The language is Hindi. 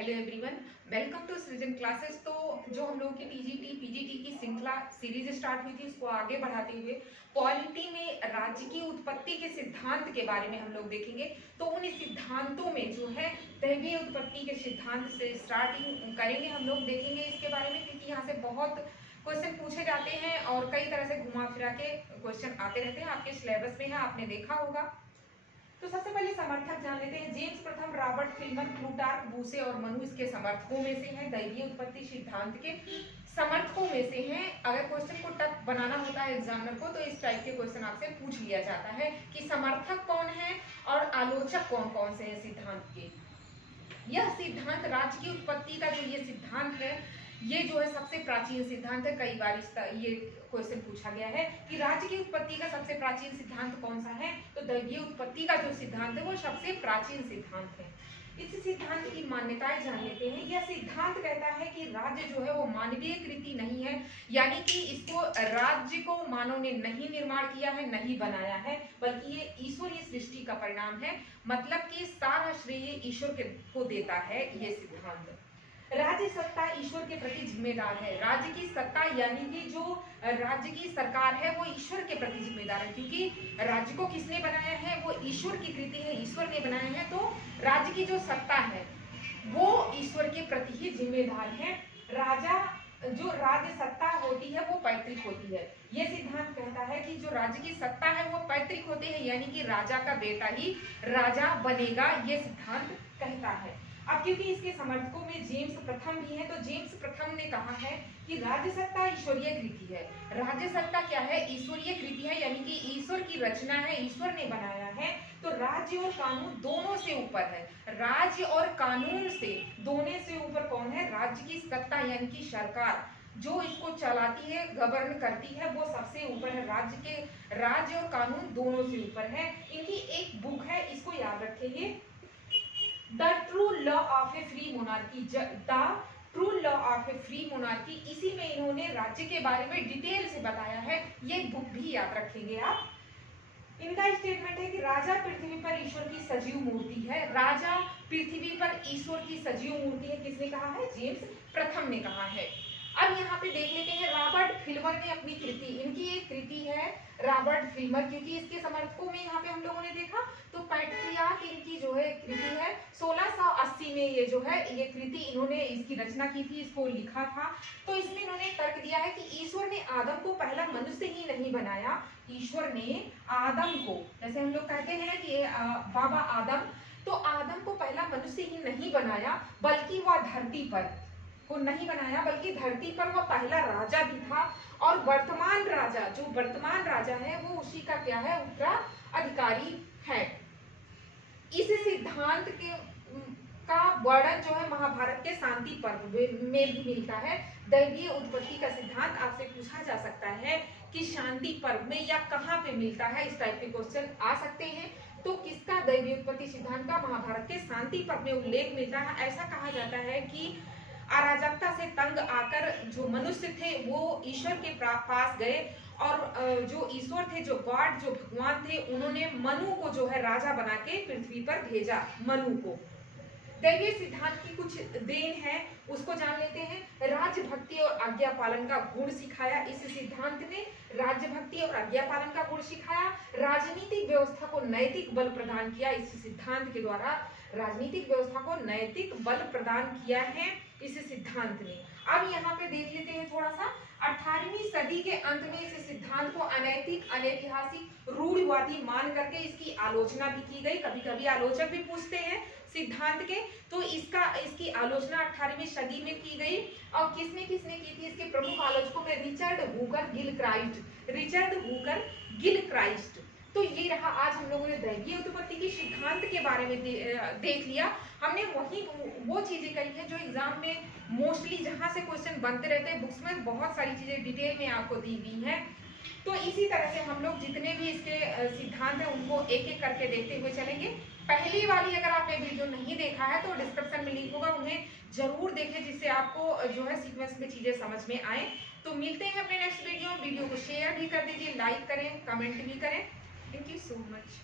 हेलो एवरीवन, वेलकम टू सृजन क्लासेस। तो जो हम लोगों की टीजीटी पीजीटी की श्रृंखला सीरीज स्टार्ट हुई थी, उसको आगे बढ़ाते हुए पॉलिटी में राज्य की उत्पत्ति के सिद्धांत के बारे में हम लोग देखेंगे। तो उन सिद्धांतों में जो है दैवीय उत्पत्ति के सिद्धांत से स्टार्टिंग करेंगे, हम लोग देखेंगे इसके बारे में, क्योंकि यहाँ से बहुत क्वेश्चन पूछे जाते हैं और कई तरह से घुमा फिरा के क्वेश्चन आते रहते हैं। आपके सिलेबस में है, आपने देखा होगा। तो सबसे पहले समर्थक जान लेते हैं। जेम्स प्रथम, रॉबर्ट फिल्मर, प्लूटार्क, बूसे और मनु इसके समर्थकों में से हैं। दैवीय उत्पत्ति सिद्धांत के समर्थकों में से हैं। अगर क्वेश्चन को टफ बनाना होता है एग्जामिनर को, तो इस टाइप के क्वेश्चन आपसे पूछ लिया जाता है कि समर्थक कौन है और आलोचक कौन कौन से हैं सिद्धांत के। यह सिद्धांत राज्य की उत्पत्ति का जो ये सिद्धांत है, ये जो है सबसे प्राचीन सिद्धांत है। कई बार ये क्वेश्चन पूछा गया है कि राज्य की उत्पत्ति का सबसे प्राचीन सिद्धांत कौन सा है, तो दैवीय उत्पत्ति का जो सिद्धांत है वो सबसे प्राचीन सिद्धांत है। इस सिद्धांत की मान्यताएं जान लेते हैं। यह सिद्धांत कहता है कि राज्य जो है वो मानवीय कृति नहीं है, यानी कि इसको राज्य को मानव ने नहीं निर्माण किया है, नहीं बनाया है, बल्कि ये ईश्वरीय सृष्टि का परिणाम है। मतलब कि सारा श्रेय ईश्वर को देता है ये सिद्धांत। राज्य सत्ता ईश्वर के प्रति जिम्मेदार है। राज्य की सत्ता यानी कि जो राज्य की सरकार है वो ईश्वर के प्रति जिम्मेदार है, क्योंकि राज्य को किसने बनाया है, वो ईश्वर की कृति है, ईश्वर ने बनाया है। तो राज्य की जो सत्ता है वो ईश्वर के प्रति ही जिम्मेदार है। राजा जो राज्य सत्ता होती है वो पैतृक होती है। ये सिद्धांत कहता है कि जो राज्य की सत्ता है वो पैतृक होती है, यानी कि राजा का बेटा ही राजा बनेगा, ये सिद्धांत कहता है। अब क्योंकि इसके समर्थकों में जेम्स प्रथम भी है, तो जेम्स प्रथम ने कहा है कि राज्य सत्ता ईश्वरीय कृति है। राज्य सत्ता क्या है, ईश्वरीय कृति है, यानी कि ईश्वर की रचना है, ईश्वर ने बनाया है। तो राज्य और कानून दोनों से ऊपर है। राज्य और कानून से दोनों से ऊपर कौन है, राज्य की सत्ता यानी कि सरकार जो इसको चलाती है, गवर्न करती है, वो सबसे ऊपर है। राज्य और कानून दोनों से ऊपर है। इनकी एक बुक है, इसको याद रखेंगे, the true law of A free monarchy. The true law of A free monarchy, इसी में इन्होंने राज्य के बारे में डिटेल से बताया है। ये बुक भी याद रखेंगे आप। इनका स्टेटमेंट है कि राजा पृथ्वी पर ईश्वर की सजीव मूर्ति है। राजा पृथ्वी पर ईश्वर की सजीव मूर्ति है। किसने कहा है, जेम्स प्रथम ने कहा है। अब यहाँ पे देख लेते हैं, रॉबर्ट फिल्मर ने अपनी कृति, इनकी एक कृति है रॉबर्ट फिल्मर, क्योंकि इसके समर्थकों में यहाँ पे हम लोगों ने देखा तो पैट्रियार्क इनकी जो है कृति है। 1680 में ये जो है ये कृति इन्होंने इसकी रचना की थी, इसको लिखा था। तो इसमें इन्होंने तर्क दिया है कि ईश्वर ने आदम को पहला मनुष्य ही नहीं बनाया। ईश्वर ने आदम को, जैसे हम लोग कहते हैं कि बाबा आदम, तो आदम को पहला मनुष्य ही नहीं बनाया, बल्कि वह धरती पर को नहीं बनाया, बल्कि धरती पर वह पहला राजा भी था। और वर्तमान राजा, जो वर्तमान राजा है, वो उसी का क्या है, उत्तराधिकारी है। इस सिद्धांत के का वर्णन जो है महाभारत के शांति पर्व में भी मिलता है। दैवीय उत्पत्ति का सिद्धांत आपसे पूछा जा सकता है कि शांति पर्व में या कहाँ पे मिलता है, इस टाइप के क्वेश्चन आ सकते हैं। तो किसका दैवीय उत्पत्ति सिद्धांत का महाभारत के शांति पर्व में उल्लेख मिलता है। ऐसा कहा जाता है कि अराजकता से तंग आकर जो मनुष्य थे वो ईश्वर के पास गए, और जो ईश्वर थे, जो गॉड, जो भगवान थे, उन्होंने मनु को जो है राजा बना के पृथ्वी पर भेजा। मनु को दैवीय सिद्धांत की कुछ देन है, उसको जान लेते हैं। राज्य भक्ति और आज्ञा पालन का गुण सिखाया। इस सिद्धांत ने राज्य भक्ति और आज्ञा पालन का गुण सिखाया। राजनीतिक व्यवस्था को नैतिक बल प्रदान किया। इस सिद्धांत के द्वारा राजनीतिक व्यवस्था को नैतिक बल प्रदान किया है इस सिद्धांत ने। अब यहाँ पे देख लेते हैं थोड़ा सा, 18वीं सदी के अंत में इस सिद्धांत को अनैतिक, अनैतिहासिक, रूढ़िवादी मान करके इसकी आलोचना भी की गई। कभी कभी आलोचक भी पूछते हैं सिद्धांत के, तो इसकी आलोचना 18वीं सदी में की गई। और किसने किसने की थी, इसके प्रमुख आलोचकों में रिचर्ड हुकर गिलक्राइस्ट। तो ये रहा, आज हम लोगों ने दैवीय उत्पत्ति की सिद्धांत के बारे में देख लिया। हमने वही वो चीजें करी है जो एग्जाम में मोस्टली जहां से क्वेश्चन बनते रहते हैं। बुक्स में बहुत सारी चीजें डिटेल में आपको दी हुई हैं। तो इसी तरह से हम लोग जितने भी इसके सिद्धांत हैं उनको एक एक करके देखते हुए चलेंगे। पहली वाली अगर आपने वीडियो नहीं देखा है तो डिस्क्रिप्शन में लिंक होगा, उन्हें जरूर देखें, जिससे आपको जो है सीक्वेंस में चीजें समझ में आए। तो मिलते हैं अपने नेक्स्ट वीडियो को शेयर भी कर दीजिए, लाइक करें, कमेंट भी करें। Thank you so much.